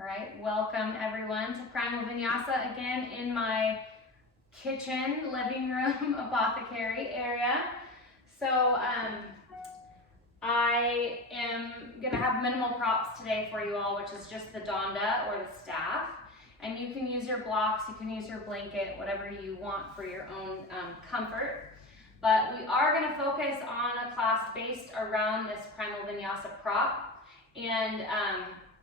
All right, welcome everyone to Primal Vinyasa again in my kitchen, living room, apothecary area. So I am gonna have minimal props today for you all, which is just the danda or the staff. And you can use your blocks, you can use your blanket, whatever you want for your own comfort. But we are gonna focus on a class based around this Primal Vinyasa prop and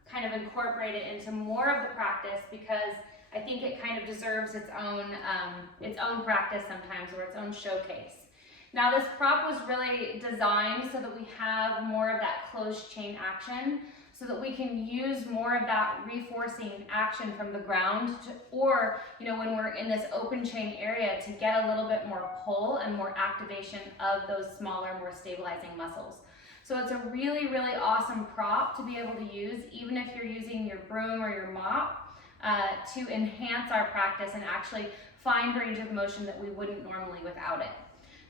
kind of incorporate it into more of the practice, because I think it kind of deserves its own practice sometimes, or its own showcase. Now this prop was really designed so that we have more of that closed chain action, so that we can use more of that reinforcing action from the ground, or when we're in this open chain area, to get a little bit more pull and more activation of those smaller, more stabilizing muscles. So it's a really, really awesome prop to be able to use, even if you're using your broom or your mop, to enhance our practice and actually find range of motion that we wouldn't normally without it.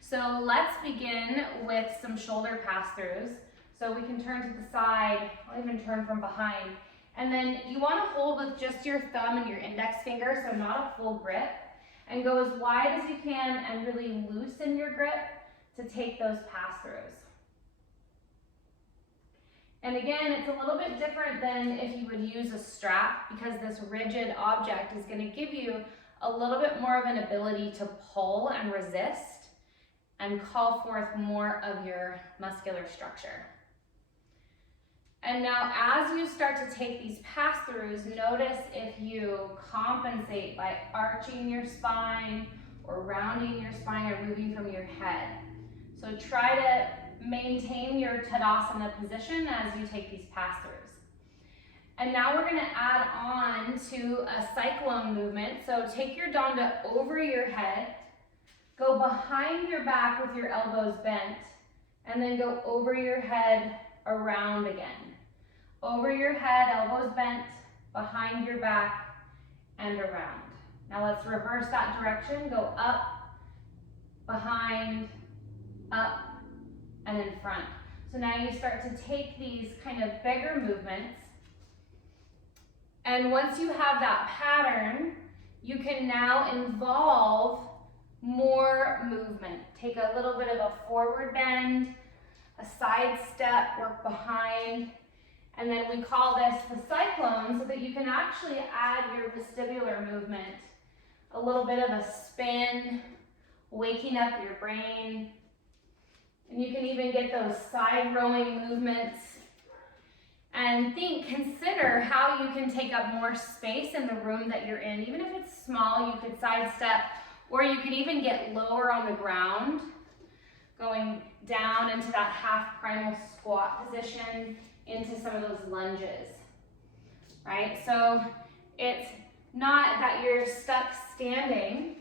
So let's begin with some shoulder pass-throughs. So we can turn to the side, I'll even turn from behind. And then you want to hold with just your thumb and your index finger, so not a full grip, and go as wide as you can and really loosen your grip to take those pass-throughs. And again, it's a little bit different than if you would use a strap, because this rigid object is going to give you a little bit more of an ability to pull and resist and call forth more of your muscular structure. And now as you start to take these pass-throughs, notice if you compensate by arching your spine or rounding your spine or moving from your head. So try to maintain your Tadasana position as you take these pass-throughs. And now we're going to add on to a cyclone movement. So take your danda over your head, go behind your back with your elbows bent, and then go over your head, around again. Over your head, elbows bent, behind your back, and around. Now let's reverse that direction. Go up, behind, up, and in front. So now you start to take these kind of bigger movements. And once you have that pattern, you can now involve more movement. Take a little bit of a forward bend, a side step, work behind, and then we call this the cyclone, so that you can actually add your vestibular movement, a little bit of a spin, waking up your brain. And you can even get those side rowing movements. And consider how you can take up more space in the room that you're in. Even if it's small, you could sidestep, or you could even get lower on the ground, going down into that half primal squat position, into some of those lunges, right? So it's not that you're stuck standing,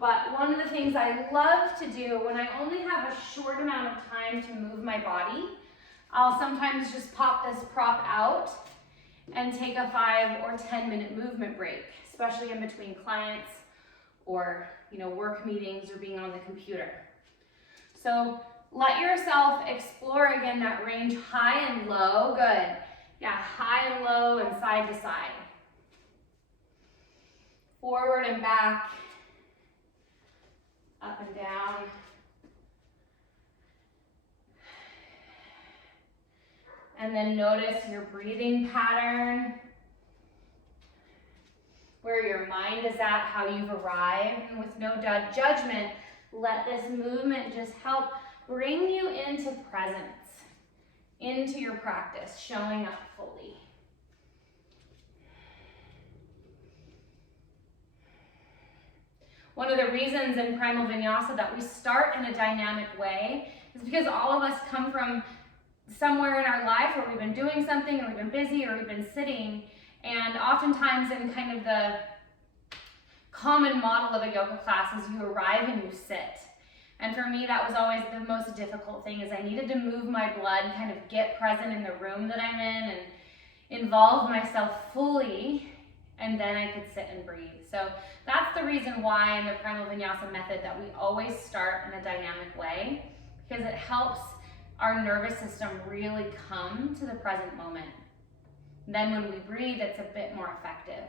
but one of the things I love to do when I only have a short amount of time to move my body, I'll sometimes just pop this prop out and take a 5 or 10 minute movement break, especially in between clients or work meetings or being on the computer. So let yourself explore again that range, high and low. Good. Yeah, high and low and side to side. Forward and back. Up and down. And then notice your breathing pattern, where your mind is at, how you've arrived, and with no judgment, let this movement just help bring you into presence, into your practice, showing up fully. One of the reasons in Primal Vinyasa that we start in a dynamic way is because all of us come from somewhere in our life where we've been doing something, or we've been busy, or we've been sitting, and oftentimes in kind of the common model of a yoga class is you arrive and you sit. And for me, that was always the most difficult thing, is I needed to move my blood, kind of get present in the room that I'm in and involve myself fully, and then I could sit and breathe. So that's the reason why in the Primal Vinyasa method that we always start in a dynamic way, because it helps our nervous system really come to the present moment. Then when we breathe, it's a bit more effective.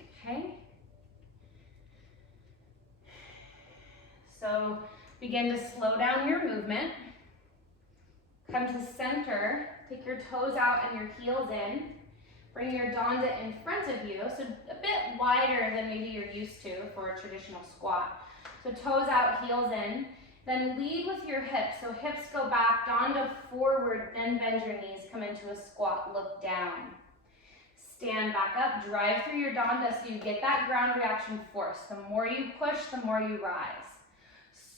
Okay? So begin to slow down your movement. Come to center, take your toes out and your heels in. Bring your danda in front of you, so a bit wider than maybe you're used to for a traditional squat. So toes out, heels in. Then lead with your hips. So hips go back, danda forward, then bend your knees, come into a squat, look down. Stand back up, drive through your danda so you get that ground reaction force. The more you push, the more you rise.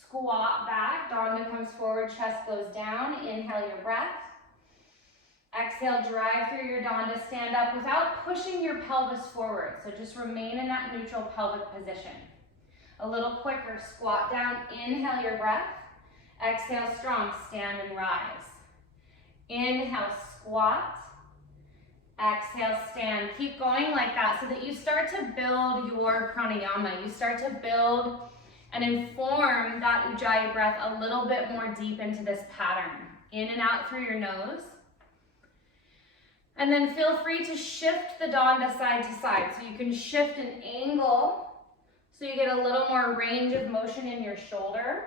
Squat back, danda comes forward, chest goes down. Inhale your breath. Exhale, drive through your danda, stand up without pushing your pelvis forward. So just remain in that neutral pelvic position. A little quicker, squat down, inhale your breath. Exhale, strong, stand and rise. Inhale, squat. Exhale, stand. Keep going like that so that you start to build your pranayama. You start to build and inform that ujjayi breath a little bit more deep into this pattern. In and out through your nose. And then feel free to shift the danda side to side. So you can shift an angle so you get a little more range of motion in your shoulder.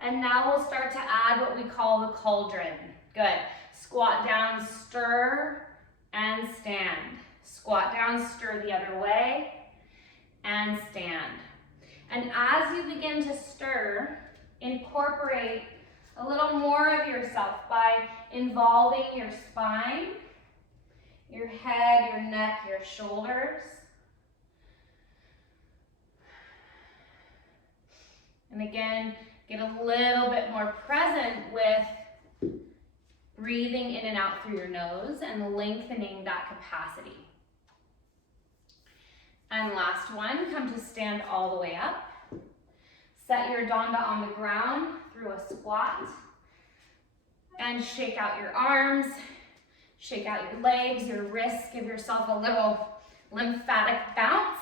And now we'll start to add what we call the cauldron. Good. Squat down, stir, and stand. Squat down, stir the other way, and stand. And as you begin to stir, incorporate a little more of yourself by involving your spine, your head, your neck, your shoulders. And again, get a little bit more present with breathing in and out through your nose and lengthening that capacity. And last one, come to stand all the way up. Set your danda on the ground through a squat. And shake out your arms, shake out your legs, your wrists, give yourself a little lymphatic bounce.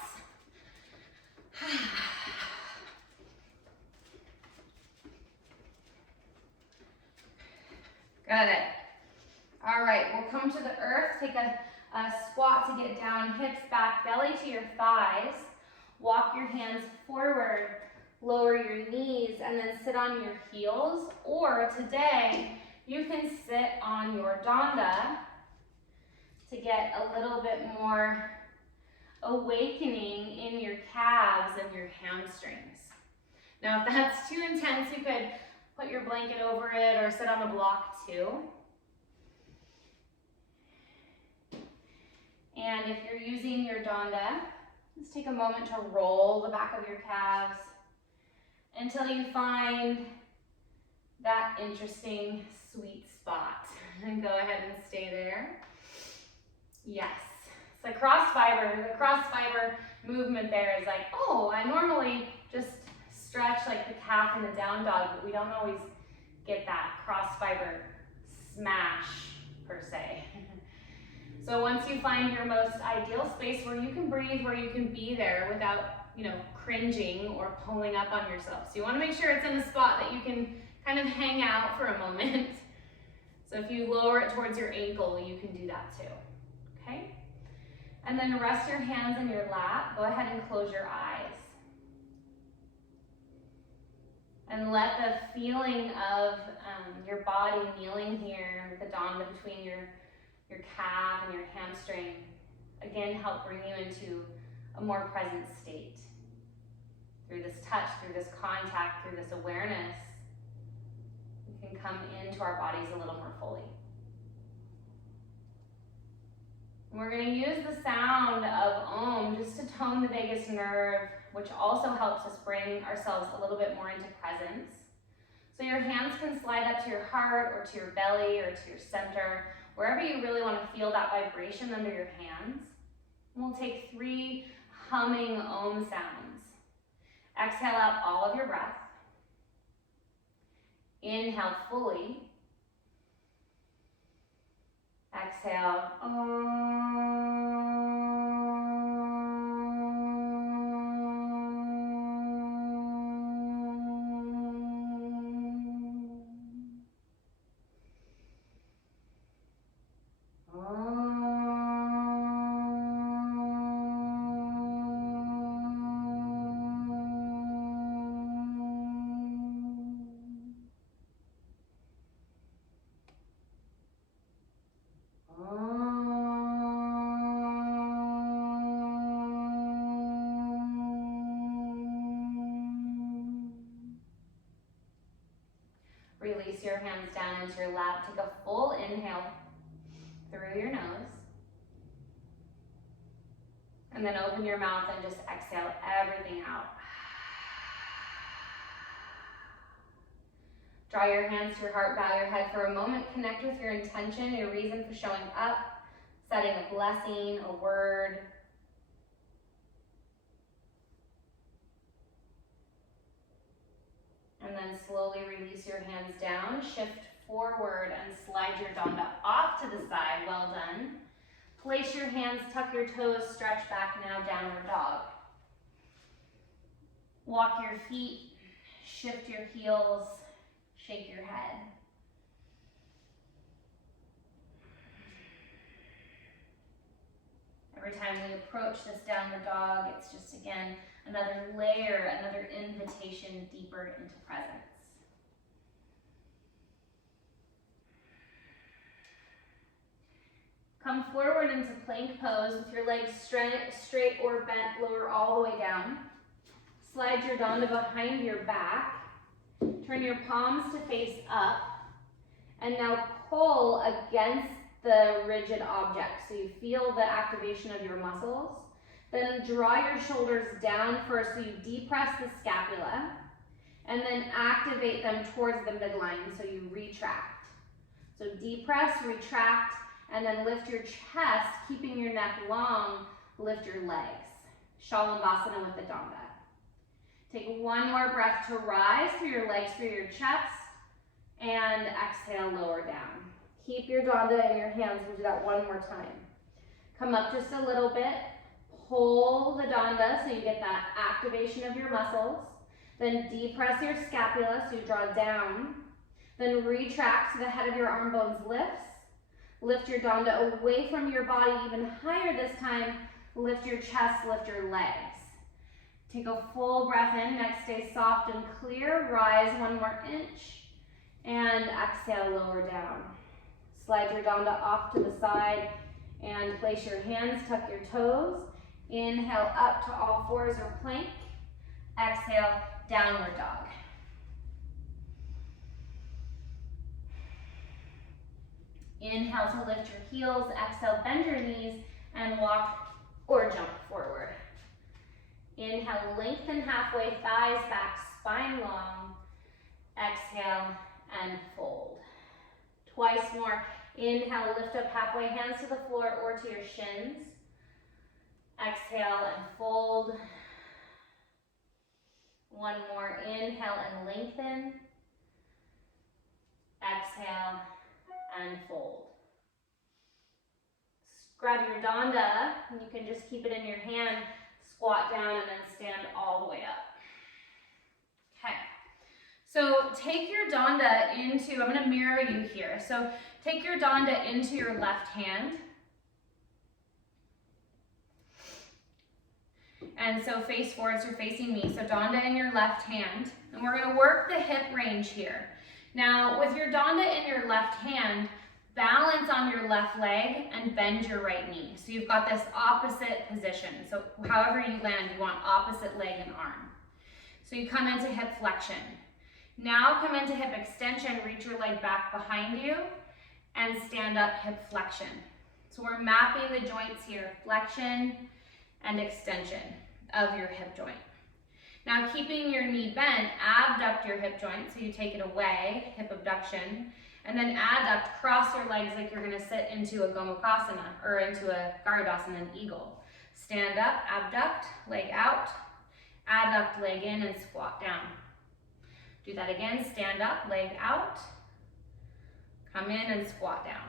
Got it. All right, we'll come to the earth, take a squat to get down, hips back, belly to your thighs. Walk your hands forward, lower your knees, and then sit on your heels. Or today, you can sit on your danda to get a little bit more awakening in your calves and your hamstrings. Now, if that's too intense, you could put your blanket over it or sit on a block too. And if you're using your danda, just take a moment to roll the back of your calves until you find that interesting sweet spot. And go ahead and stay there. Yes. It's like cross fiber. The cross fiber movement there is like, oh, I normally just stretch like the calf and the down dog, but we don't always get that cross fiber smash per se. So once you find your most ideal space where you can breathe, where you can be there without, cringing or pulling up on yourself. So you want to make sure it's in a spot that you can kind of hang out for a moment. So if you lower it towards your ankle, you can do that too. Okay? And then rest your hands in your lap. Go ahead and close your eyes. And let the feeling of your body kneeling here with the danda between your calf and your hamstring, again, help bring you into a more present state. Through this touch, through this contact, through this awareness, we can come into our bodies a little more fully. And we're going to use the sound of Om just to tone the vagus nerve, which also helps us bring ourselves a little bit more into presence. So your hands can slide up to your heart or to your belly or to your center, wherever you really want to feel that vibration under your hands. And we'll take 3 humming Om sounds. Exhale out all of your breath. Inhale fully. Exhale. Release your hands down into your lap. Take a full inhale through your nose. And then open your mouth and just exhale everything out. Draw your hands to your heart, bow your head for a moment. Connect with your intention, your reason for showing up, setting a blessing, a word. And then slowly release your hands down, shift forward and slide your danda off to the side. Well done. Place your hands, tuck your toes, stretch back, now downward dog. Walk your feet, shift your heels, shake your head. Every time we approach this downward dog, it's just, again, another layer, another invitation deeper into presence. Come forward into plank pose with your legs straight or bent, lower all the way down. Slide your danda behind your back. Turn your palms to face up. And now pull against the rigid object. So you feel the activation of your muscles. Then draw your shoulders down first, so you depress the scapula. And then activate them towards the midline, so you retract. So depress, retract, and then lift your chest, keeping your neck long, lift your legs. Shalabhasana with the danda. Take one more breath to rise through your legs, through your chest, and exhale, lower down. Keep your danda in your hands. We'll do that one more time. Come up just a little bit. Pull the danda so you get that activation of your muscles. Then depress your scapula so you draw down. Then retract so the head of your arm bones lifts. Lift your danda away from your body even higher this time. Lift your chest, lift your legs. Take a full breath in, neck stays soft and clear. Rise one more inch. And exhale, lower down. Slide your danda off to the side and place your hands, tuck your toes. Inhale up to all fours or plank. Exhale, downward dog. Inhale to lift your heels. Exhale, bend your knees and walk or jump forward. Inhale, lengthen halfway, thighs back, spine long. Exhale and fold. Twice more. Inhale, lift up halfway, hands to the floor or to your shins. Exhale and fold. One more. Inhale and lengthen. Exhale and fold. Grab your danda, and you can just keep it in your hand, squat down, and then stand all the way up. Okay. So take your danda into, I'm going to mirror you here. So take your danda into your left hand. And so face forward, so you're facing me. So danda in your left hand. And we're going to work the hip range here. Now, with your danda in your left hand, balance on your left leg and bend your right knee. So you've got this opposite position. So however you land, you want opposite leg and arm. So you come into hip flexion. Now come into hip extension, reach your leg back behind you, and stand up hip flexion. So we're mapping the joints here, flexion and extension of your hip joint. Now keeping your knee bent, abduct your hip joint, so you take it away, hip abduction, and then adduct, cross your legs like you're gonna sit into a Gomukhasana or into a Garudasana, an eagle. Stand up, abduct, leg out, adduct, leg in, and squat down. Do that again, stand up, leg out, come in and squat down.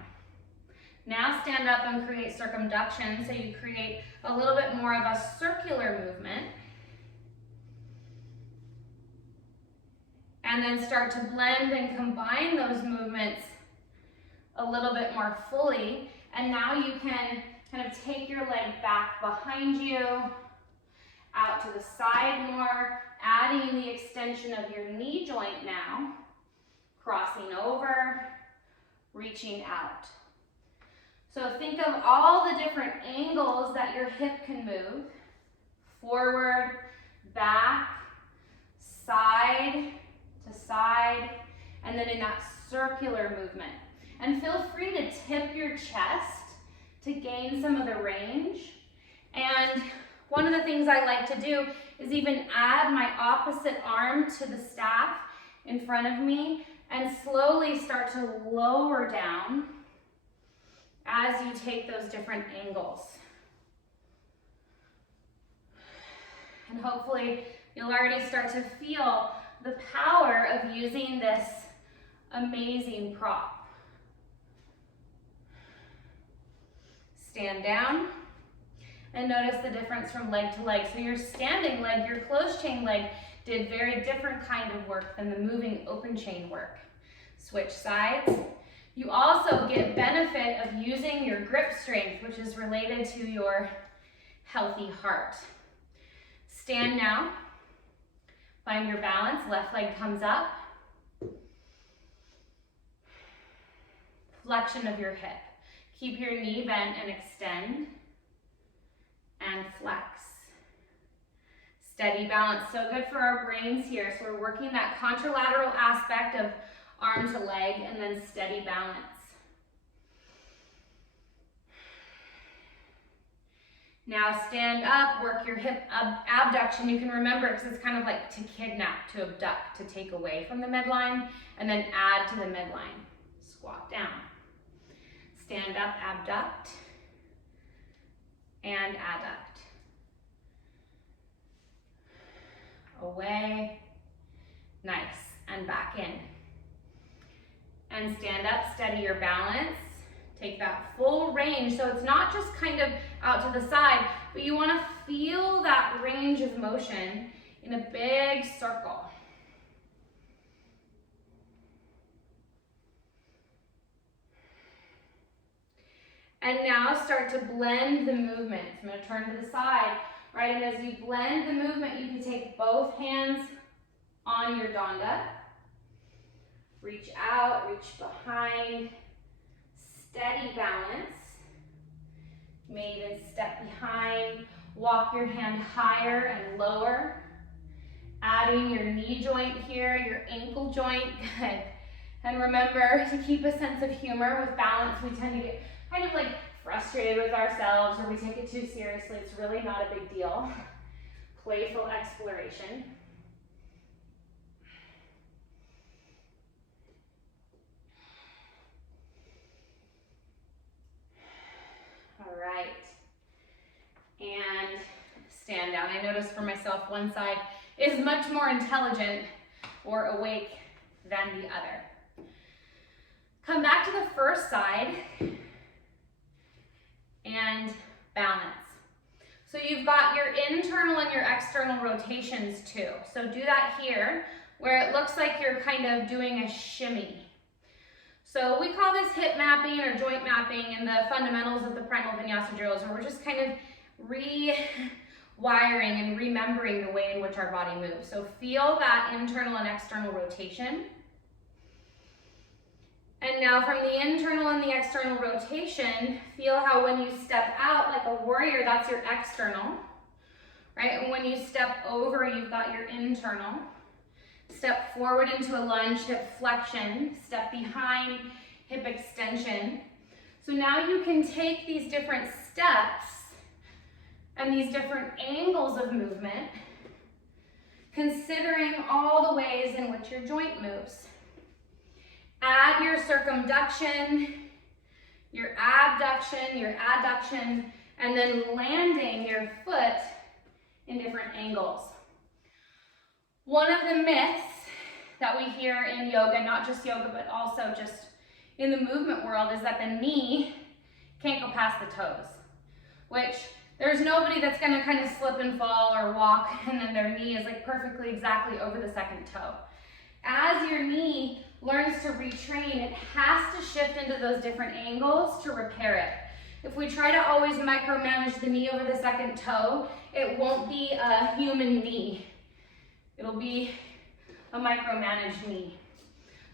Now stand up and create circumduction, so you create a little bit more of a circular movement. And then start to blend and combine those movements a little bit more fully. And now you can kind of take your leg back behind you, out to the side more, adding the extension of your knee joint now, crossing over, reaching out. So think of all the different angles that your hip can move. Forward, back, side to side, and and then in that circular movement. And feel free to tip your chest to gain some of the range. And one of the things I like to do is even add my opposite arm to the staff in front of me and slowly start to lower down as you take those different angles. And hopefully you'll already start to feel the power of using this amazing prop. Stand down and notice the difference from leg to leg. So your standing leg, your closed chain leg, did very different kind of work than the moving open chain work. Switch sides. You also get benefit of using your grip strength, which is related to your healthy heart. Stand now. Find your balance. Left leg comes up. Flexion of your hip. Keep your knee bent and extend. And flex. Steady balance. So good for our brains here. So we're working that contralateral aspect of arm to leg and then steady balance. Now stand up, work your hip abduction. You can remember because it's kind of like to kidnap, to abduct, to take away from the midline, and then add to the midline. Squat down. Stand up, abduct, and adduct. Away. Nice. And back in. And stand up, steady your balance. Take that full range. So it's not just kind of out to the side, but you want to feel that range of motion in a big circle. And now start to blend the movement. I'm going to turn to the side, right? And as you blend the movement, you can take both hands on your danda. Reach out, reach behind, steady balance. You may even step behind, walk your hand higher and lower. Adding your knee joint here, your ankle joint, good. And remember to keep a sense of humor with balance. We tend to get kind of like frustrated with ourselves or we take it too seriously. It's really not a big deal. Playful exploration. All right. And stand down. I noticed for myself one side is much more intelligent or awake than the other. Come back to the first side and balance. So you've got your internal and your external rotations too. So do that here where it looks like you're kind of doing a shimmy. So we call this hip mapping or joint mapping in the fundamentals of the Primal Vinyasa drills, where we're just kind of rewiring and remembering the way in which our body moves. So feel that internal and external rotation. And now from the internal and the external rotation, feel how when you step out like a warrior, that's your external, right? And when you step over, you've got your internal. Step forward into a lunge, hip flexion. Step behind, hip extension. So now you can take these different steps and these different angles of movement, considering all the ways in which your joint moves. Add your circumduction, your abduction, your adduction, and then landing your foot in different angles. One of the myths that we hear in yoga, not just yoga, but also just in the movement world, is that the knee can't go past the toes, which there's nobody that's gonna kind of slip and fall or walk and then their knee is like perfectly exactly over the second toe. As your knee learns to retrain, it has to shift into those different angles to repair it. If we try to always micromanage the knee over the second toe, it won't be a human knee. It'll be a micromanaged knee.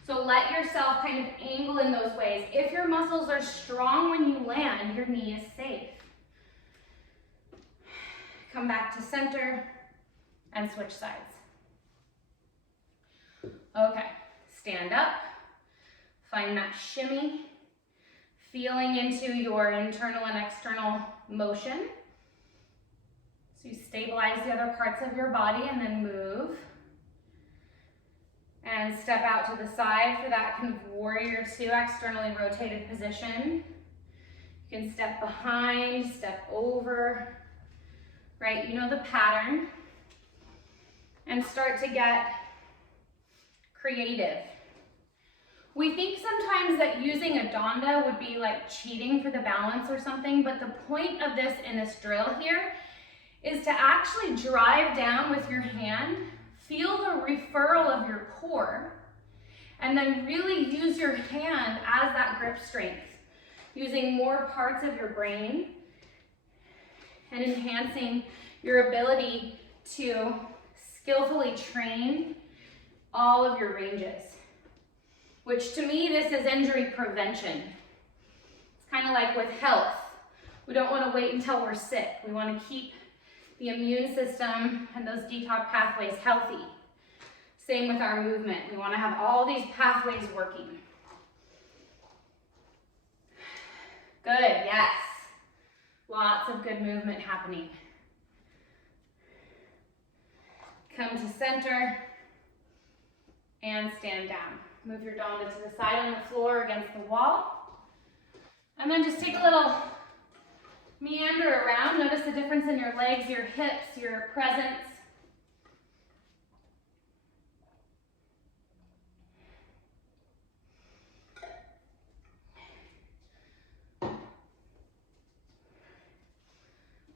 So let yourself kind of angle in those ways. If your muscles are strong when you land, your knee is safe. Come back to center and switch sides. Okay, stand up, Find that shimmy, feeling into your internal and external motion. So you stabilize the other parts of your body and then move. And step out to the side for that kind of warrior two, externally rotated position. You can step behind, step over, right? You know the pattern. And start to get creative. We think sometimes that using a danda would be like cheating for the balance or something, but the point of this in this drill here is to actually drive down with your hand, feel the referral of your core, and then really use your hand as that grip strength, using more parts of your brain and enhancing your ability to skillfully train all of your ranges, which to me, this is injury prevention. It's kind of like with health. We don't want to wait until we're sick. We want to keep the immune system and those detox pathways healthy. Same with our movement. We want to have all these pathways working. Good, yes. Lots of good movement happening. Come to center and stand down. Move your danda to the side on the floor against the wall. And then just take a little meander around. Notice the difference in your legs, your hips, your presence.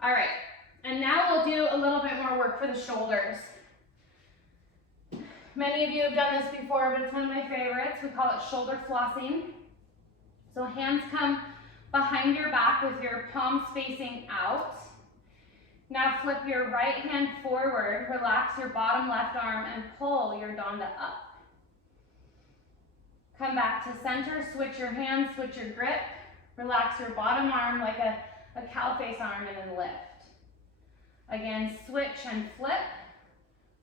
All right, and now we'll do a little bit more work for the shoulders. Many of you have done this before, but it's one of my favorites. We call it shoulder flossing. So hands come behind your back with your palms facing out. Now flip your right hand forward, relax your bottom left arm, and pull your danda up. Come back to center, switch your hands, switch your grip. Relax your bottom arm like a cow face arm, and then lift. Again, switch and flip,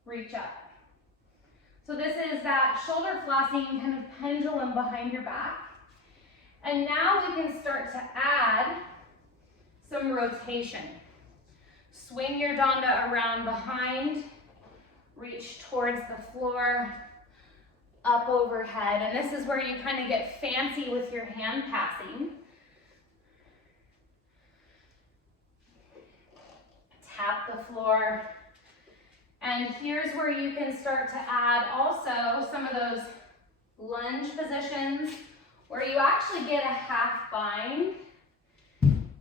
reach up. So this is that shoulder flossing kind of pendulum behind your back. And now we can start to add some rotation. Swing your danda around behind, reach towards the floor, up overhead. And this is where you kind of get fancy with your hand passing. Tap the floor. And here's where you can start to add also some of those lunge positions where you actually get a half bind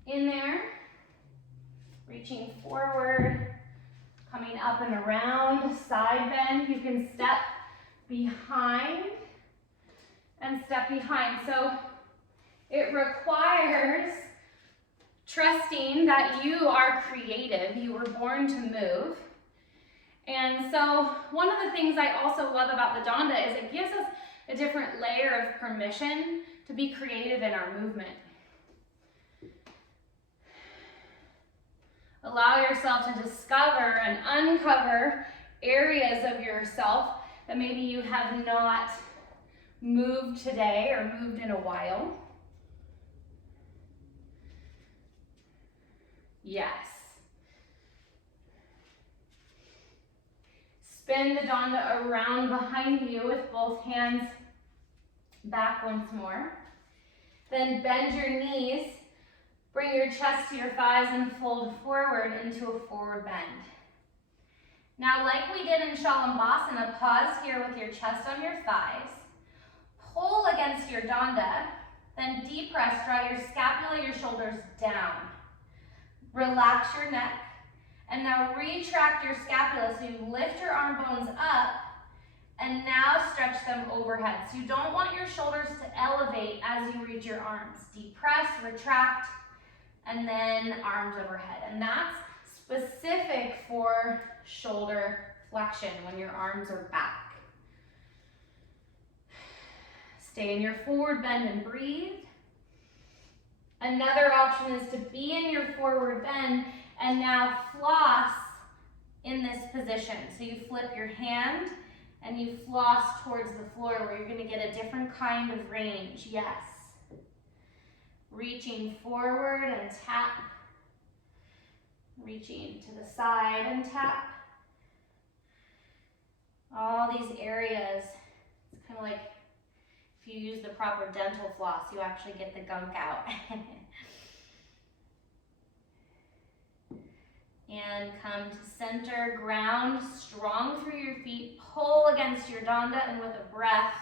in there. Reaching forward, coming up and around, side bend. You can step behind and step behind. So it requires trusting that you are creative. You were born to move. And so one of the things I also love about the danda is it gives us a different layer of permission to be creative in our movement. Allow yourself to discover and uncover areas of yourself that maybe you have not moved today or moved in a while. Yes. Spin the danda around behind you with both hands back once more. Then bend your knees, bring your chest to your thighs and fold forward into a forward bend. Now, like we did in Shalambhasana, pause here with your chest on your thighs, pull against your danda, then deep press, draw your scapula, your shoulders down. Relax your neck. And now retract your scapula so you lift your arm bones up and now stretch them overhead. So you don't want your shoulders to elevate as you reach your arms. Depress, retract, and then arms overhead. And that's specific for shoulder flexion when your arms are back. Stay in your forward bend and breathe. Another option is to be in your forward bend and now floss in this position. So you flip your hand and you floss towards the floor where you're gonna get a different kind of range, yes. Reaching forward and tap. Reaching to the side and tap. All these areas, it's kind of like if you use the proper dental floss, you actually get the gunk out. And come to center, ground strong through your feet, pull against your danda, and with a breath,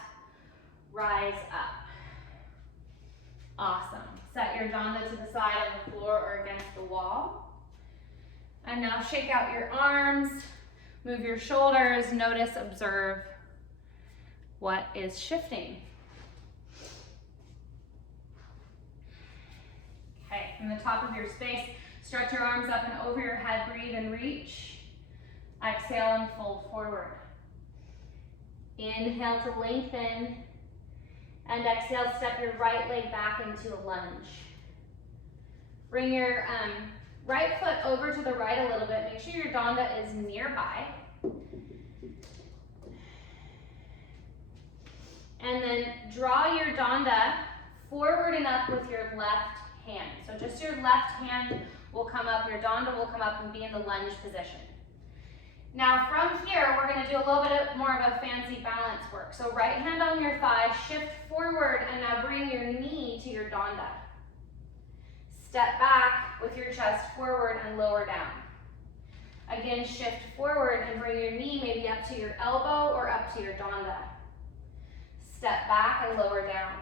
rise up. Awesome. Set your danda to the side on the floor or against the wall. And now shake out your arms, move your shoulders, notice, observe what is shifting. Okay, from the top of your space, stretch your arms up and over your head, breathe and reach. Exhale and fold forward. Inhale to lengthen. And exhale, step your right leg back into a lunge. Bring your right foot over to the right a little bit. Make sure your danda is nearby. And then draw your danda forward and up with your left hand. So just your left hand will come up, your danda will come up and be in the lunge position. Now from here, we're gonna do a little bit more of a fancy balance work. So right hand on your thigh, shift forward, and now bring your knee to your danda. Step back with your chest forward and lower down. Again, shift forward and bring your knee maybe up to your elbow or up to your danda. Step back and lower down.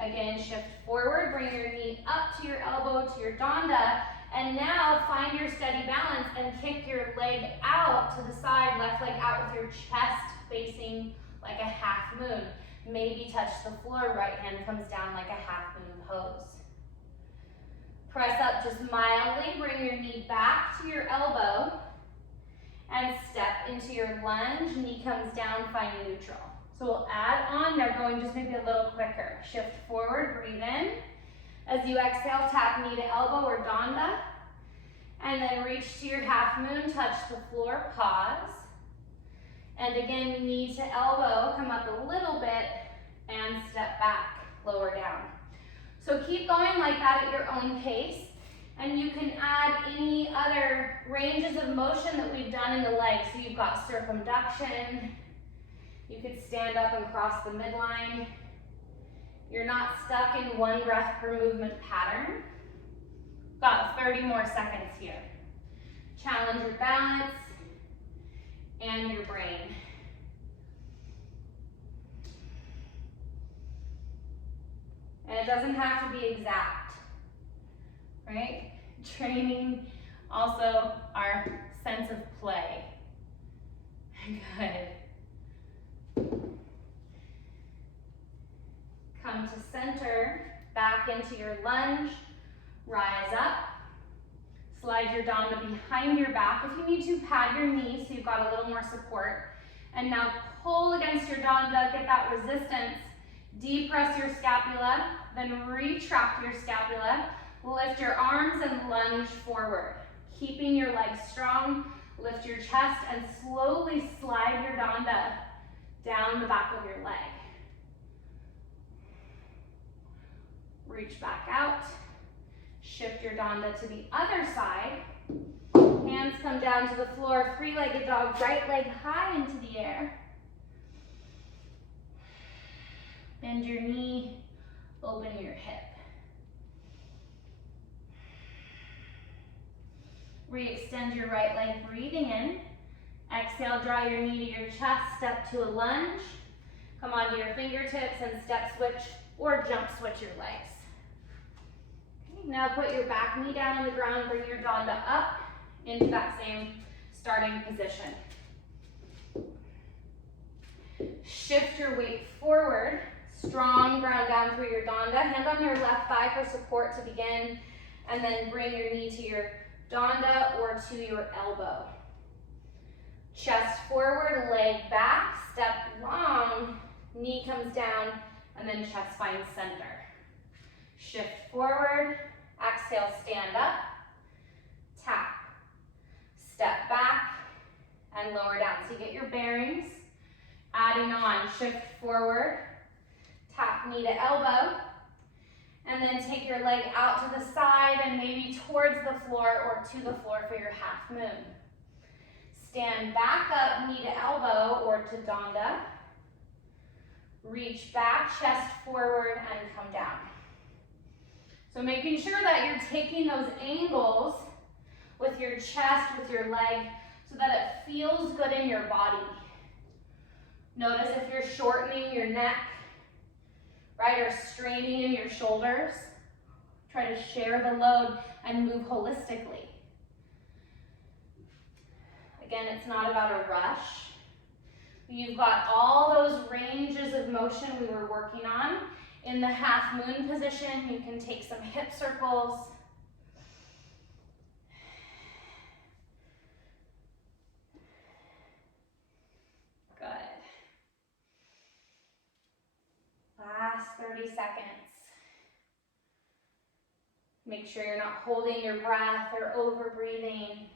Again, shift forward, bring your knee up to your elbow, to your danda, and now find your steady balance and kick your leg out to the side, left leg out with your chest facing like a half moon. Maybe touch the floor, right hand comes down like a half moon pose. Press up just mildly, bring your knee back to your elbow, and step into your lunge, knee comes down, find neutral. So we'll add on, now going just maybe a little quicker. Shift forward, breathe in. As you exhale, tap knee to elbow or danda. And then reach to your half moon, touch the floor, pause. And again, knee to elbow, come up a little bit and step back, lower down. So keep going like that at your own pace. And you can add any other ranges of motion that we've done in the legs. So you've got circumduction. You could stand up and cross the midline. You're not stuck in one breath per movement pattern. Got 30 more seconds here. Challenge your balance and your brain. And it doesn't have to be exact, right? Training also our sense of play. Good. Come to center, back into your lunge, rise up, slide your danda behind your back. If you need to, pad your knees so you've got a little more support. And now pull against your danda, get that resistance, depress your scapula, then retract your scapula, lift your arms and lunge forward. Keeping your legs strong, lift your chest and slowly slide your danda down the back of your leg. Reach back out, shift your danda to the other side. Hands come down to the floor, three-legged dog, right leg high into the air. Bend your knee, open your hip. Re-extend your right leg, breathing in. Exhale, draw your knee to your chest, step to a lunge. Come onto your fingertips and step switch or jump switch your legs. Okay, now put your back knee down on the ground, bring your danda up into that same starting position. Shift your weight forward, strong ground down through your danda. Hand on your left thigh for support to begin, and then bring your knee to your danda or to your elbow. Chest forward, leg back, step long, knee comes down, and then chest finds center. Shift forward, exhale, stand up, tap, step back, and lower down. So you get your bearings. Adding on, shift forward, tap knee to elbow, and then take your leg out to the side and maybe towards the floor or to the floor for your half moon. Stand back up, knee to elbow or to Danda. Reach back, chest forward, and come down. So making sure that you're taking those angles with your chest, with your leg, so that it feels good in your body. Notice if you're shortening your neck, right, or straining in your shoulders. Try to share the load and move holistically. Again, it's not about a rush. You've got all those ranges of motion we were working on. In the half moon position, you can take some hip circles. Good. Last 30 seconds. Make sure you're not holding your breath or over breathing.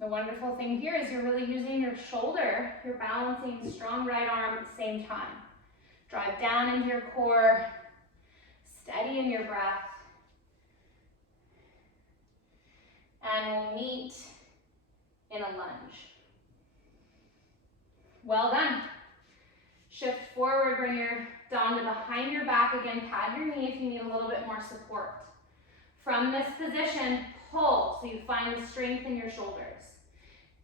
The wonderful thing here is you're really using your shoulder. You're balancing strong right arm at the same time. Drive down into your core, steady in your breath. And we'll meet in a lunge. Well done. Shift forward, bring your Danda behind your back. Again, pad your knee if you need a little bit more support. From this position, pull so you find the strength in your shoulders.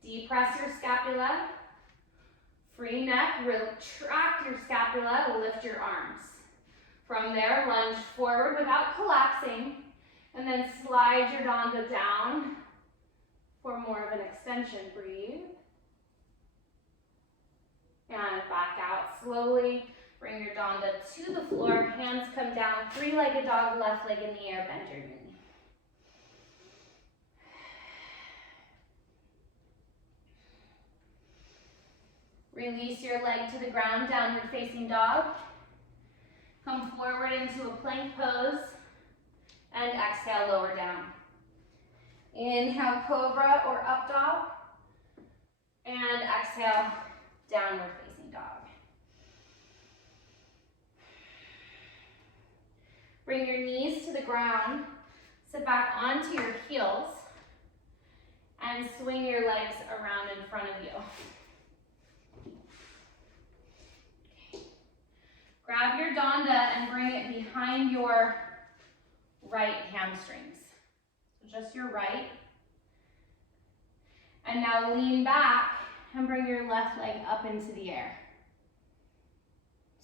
Depress your scapula. Free neck, retract your scapula, lift your arms. From there, lunge forward without collapsing, and then slide your Danda down for more of an extension. Breathe. And back out slowly. Bring your Danda to the floor, hands come down, three-legged dog, left leg in the air, bend your knee. Release your leg to the ground, downward facing dog. Come forward into a plank pose, and exhale, lower down. Inhale, cobra or up dog, and exhale, downward facing dog. Bring your knees to the ground, sit back onto your heels, and swing your legs around in front of you. Grab your Danda and bring it behind your right hamstrings. So just your right. And now lean back and bring your left leg up into the air.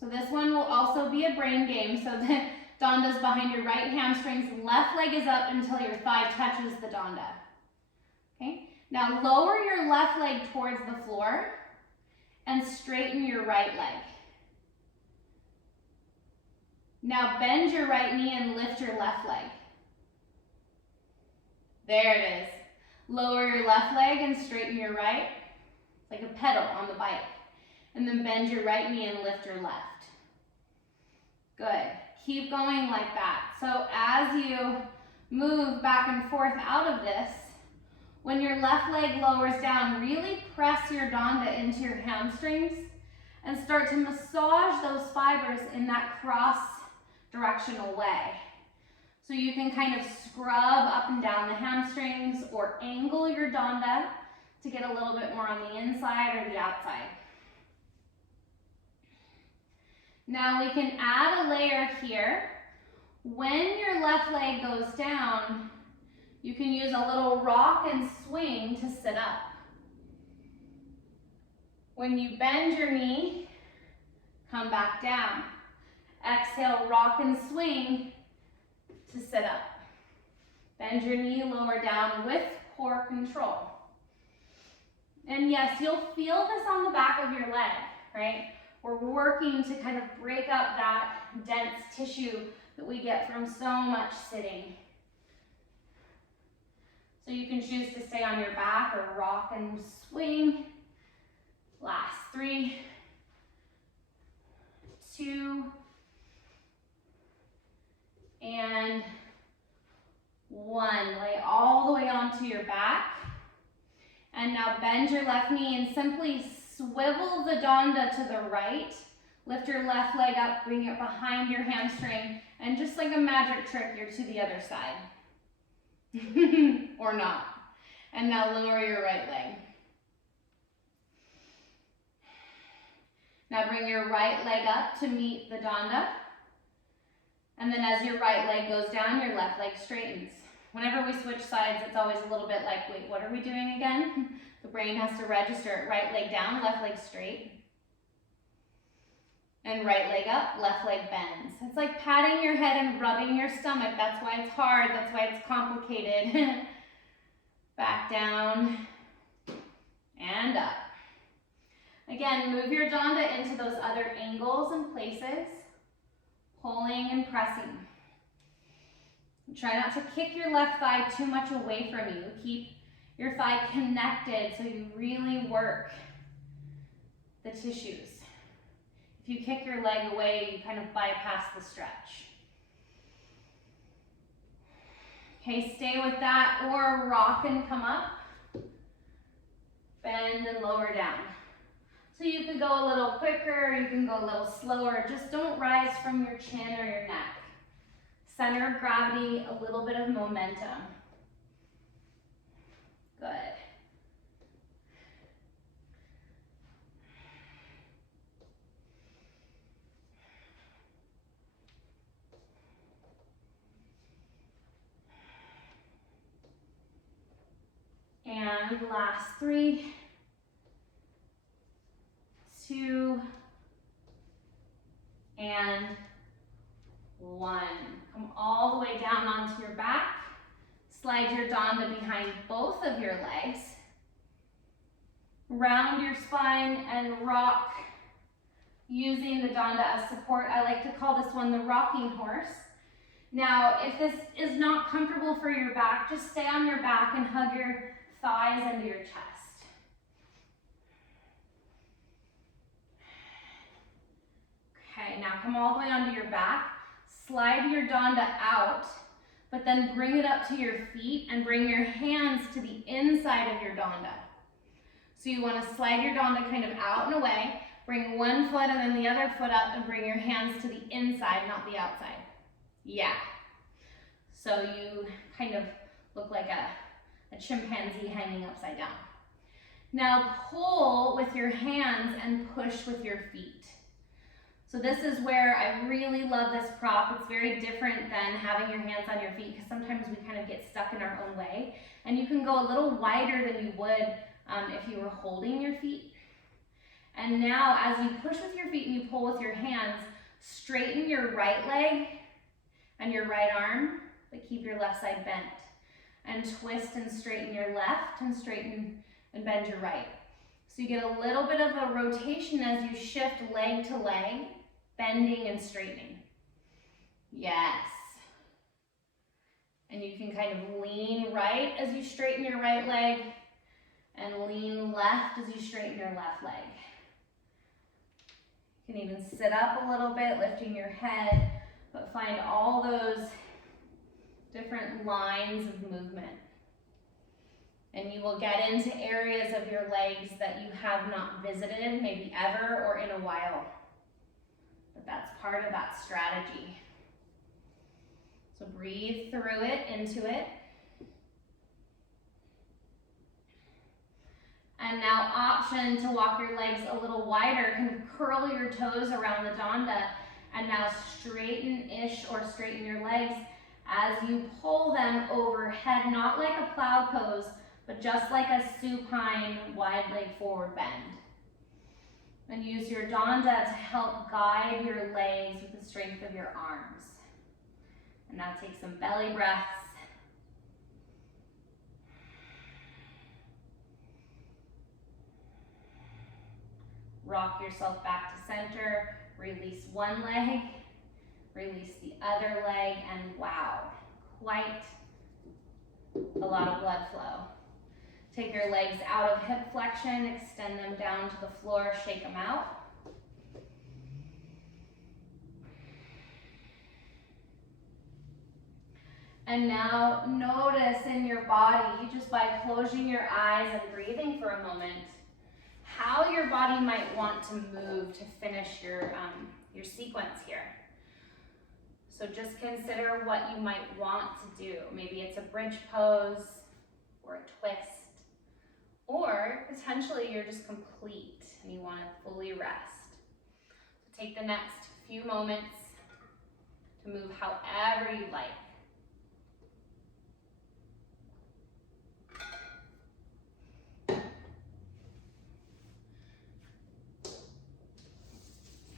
So this one will also be a brain game. So the Danda's behind your right hamstrings, left leg is up until your thigh touches the Danda. Okay? Now lower your left leg towards the floor and straighten your right leg. Now bend your right knee and lift your left leg. There it is. Lower your left leg and straighten your right, like a pedal on the bike. And then bend your right knee and lift your left. Good. Keep going like that. So as you move back and forth out of this, when your left leg lowers down, really press your Danda into your hamstrings and start to massage those fibers in that cross-directional way. So you can kind of scrub up and down the hamstrings or angle your Danda to get a little bit more on the inside or the outside. Now we can add a layer here. When your left leg goes down, you can use a little rock and swing to sit up. When you bend your knee, come back down. Exhale, rock and swing to sit up. Bend your knee, lower down with core control. And yes, you'll feel this on the back of your leg, right? We're working to kind of break up that dense tissue that we get from so much sitting. So you can choose to stay on your back or rock and swing. Last 3, 2, and 1. Lay all the way onto your back And now bend your left knee and simply swivel the danda to the right. Lift your left leg up, bring it behind your hamstring, and just like a magic trick, you're to the other side. Or not. And now lower your right leg. Now bring your right leg up to meet the danda. And then as your right leg goes down, your left leg straightens. Whenever we switch sides, it's always a little bit like, wait, what are we doing again? The brain has to register it. Right leg down, left leg straight. And right leg up, left leg bends. It's like patting your head and rubbing your stomach. That's why it's hard. That's why it's complicated. Back down and up. Again, move your danda into those other angles and places, pulling and pressing. Try not to kick your left thigh too much away from you. Keep your thigh connected so you really work the tissues. If you kick your leg away, you kind of bypass the stretch. Okay, stay with that, or rock and come up, bend and lower down. So you could go a little quicker, you can go a little slower, just don't rise from your chin or your neck. Center of gravity, a little bit of momentum. Good. And last 3, 2, and 1. Come all the way down onto your back. Slide your danda behind both of your legs. Round your spine and rock using the danda as support. I like to call this one the rocking horse. Now, if this is not comfortable for your back, just stay on your back and hug your thighs into your chest. Okay, now come all the way onto your back. Slide your danda out, but then bring it up to your feet and bring your hands to the inside of your danda. So you want to slide your danda kind of out and away, bring one foot and then the other foot up and bring your hands to the inside, not the outside. Yeah. So you kind of look like a chimpanzee hanging upside down. Now pull with your hands and push with your feet. So this is where I really love this prop. It's very different than having your hands on your feet because sometimes we kind of get stuck in our own way. And you can go a little wider than you would if you were holding your feet. And now as you push with your feet and you pull with your hands, straighten your right leg and your right arm, but keep your left side bent. And twist and straighten your left and straighten and bend your right. So you get a little bit of a rotation as you shift leg to leg, bending and straightening. Yes. And you can kind of lean right as you straighten your right leg and lean left as you straighten your left leg. You can even sit up a little bit, lifting your head, but find all those different lines of movement. And you will get into areas of your legs that you have not visited, maybe ever or in a while. But that's part of that strategy. So breathe through it, into it. And now option to walk your legs a little wider, kind of curl your toes around the danda, and now straighten-ish or straighten your legs as you pull them overhead, not like a plow pose, but just like a supine wide leg forward bend. And use your danda to help guide your legs with the strength of your arms. And now take some belly breaths. Rock yourself back to center, release one leg, release the other leg, and wow, quite a lot of blood flow. Take your legs out of hip flexion, extend them down to the floor, shake them out. And now notice in your body, just by closing your eyes and breathing for a moment, how your body might want to move to finish your sequence here. So just consider what you might want to do. Maybe it's a bridge pose or a twist, or potentially you're just complete and you want to fully rest. So take the next few moments to move however you like.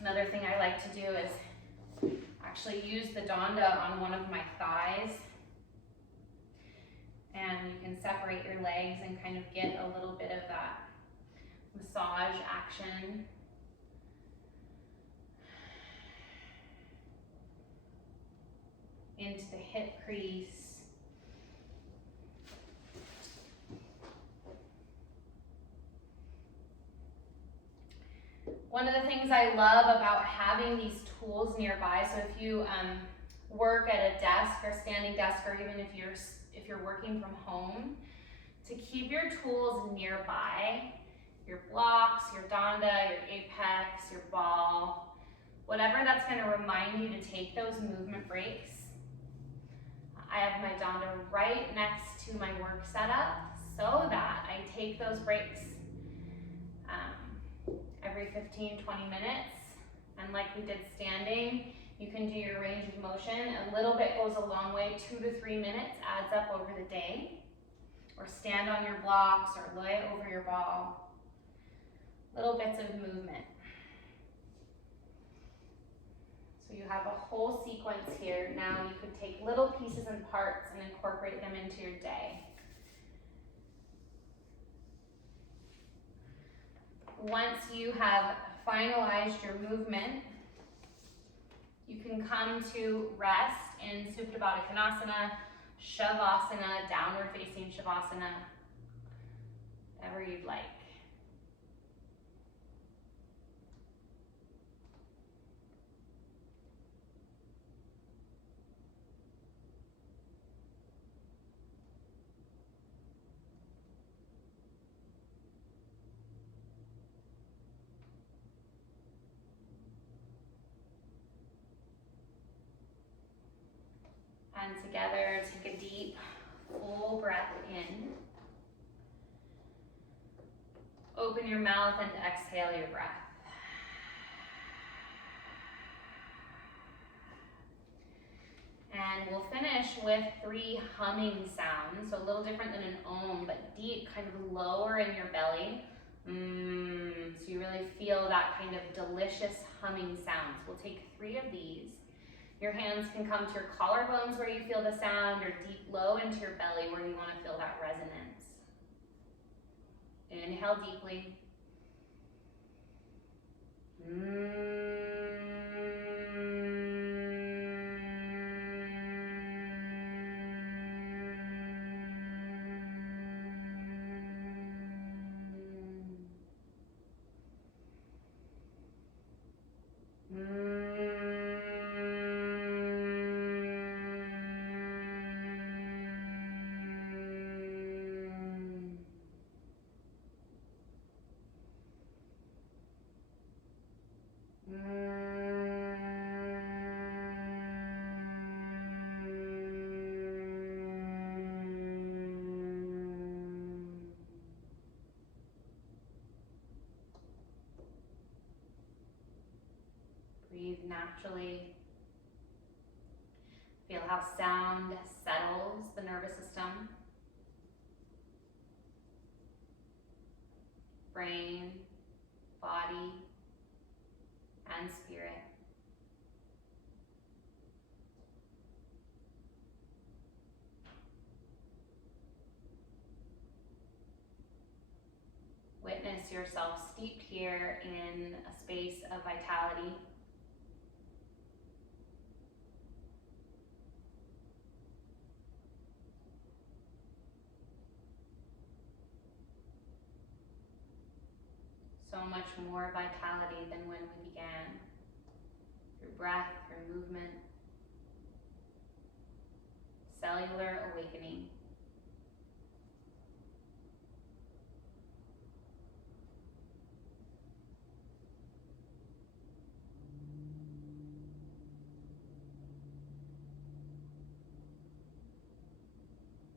Another thing I like to do is actually use the Danda on one of my thighs. And you can separate your legs and kind of get a little bit of that massage action. Into the hip crease. One of the things I love about having these tools nearby, so if you work at a desk or standing desk, or even if you're working from home, to keep your tools nearby, your blocks, your Danda, your apex, your ball, whatever that's going to remind you to take those movement breaks. I have my Danda right next to my work setup so that I take those breaks every 15-20 minutes. And like we did standing, you can do your range of motion. A little bit goes a long way. 2 to 3 minutes adds up over the day. Or stand on your blocks or lay over your ball. Little bits of movement. So you have a whole sequence here. Now you could take little pieces and parts and incorporate them into your day. Once you have finalized your movement, you can come to rest in Supta Baddha Konasana, Shavasana, downward facing Shavasana, whatever you'd like. And together, take a deep, full breath in. Open your mouth and exhale your breath. And we'll finish with 3 humming sounds. So a little different than an om, but deep, kind of lower in your belly. So you really feel that kind of delicious humming sounds. We'll take 3 of these. Your hands can come to your collarbones where you feel the sound, or deep low into your belly where you want to feel that resonance. Inhale deeply. Breathe naturally. Feel how sound settles the nervous system, brain, body, and spirit. Witness yourself steeped here in a space of vitality. So much more vitality than when we began. Through breath, through movement, cellular awakening.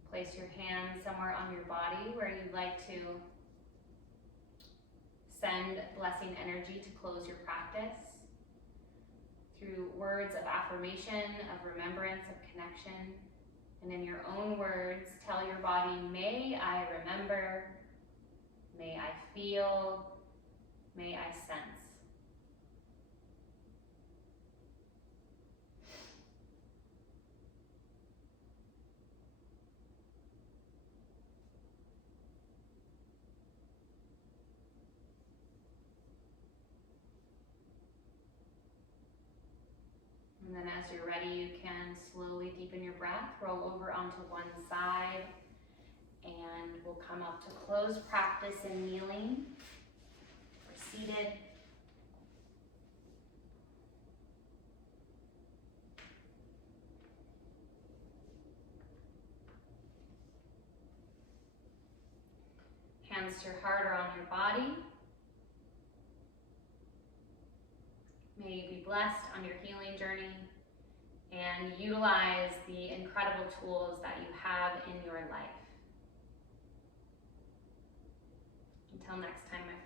Place your hands somewhere on your body where you'd like to send blessing energy to close your practice through words of affirmation, of remembrance, of connection. And in your own words, tell your body, may I remember, may I feel, may I sense. And then as you're ready, you can slowly deepen your breath, roll over onto one side, and we'll come up to close practice in kneeling or seated. Hands to your heart or on your body. May you be blessed on your healing journey and utilize the incredible tools that you have in your life. Until next time, my